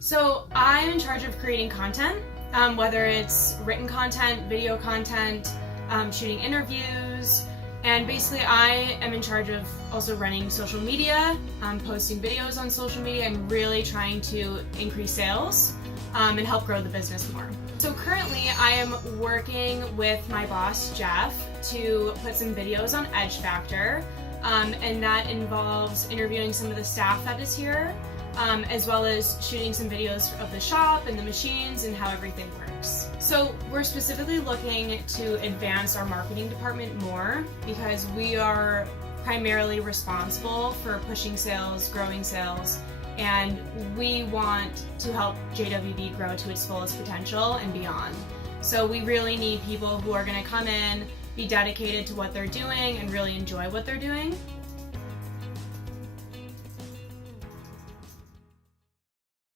So I'm in charge of creating content, whether it's written content, video content, shooting interviews, and basically I am in charge of also running social media, posting videos on social media, and really trying to increase sales and help grow the business more. So currently I am working with my boss Jeff to put some videos on Edge Factor, and that involves interviewing some of the staff that is here, as well as shooting some videos of the shop and the machines and how everything works. So we're specifically looking to advance our marketing department more because we are primarily responsible for pushing sales, growing sales, and we want to help JWB grow to its fullest potential and beyond. So we really need people who are going to come in, be dedicated to what they're doing, and really enjoy what they're doing.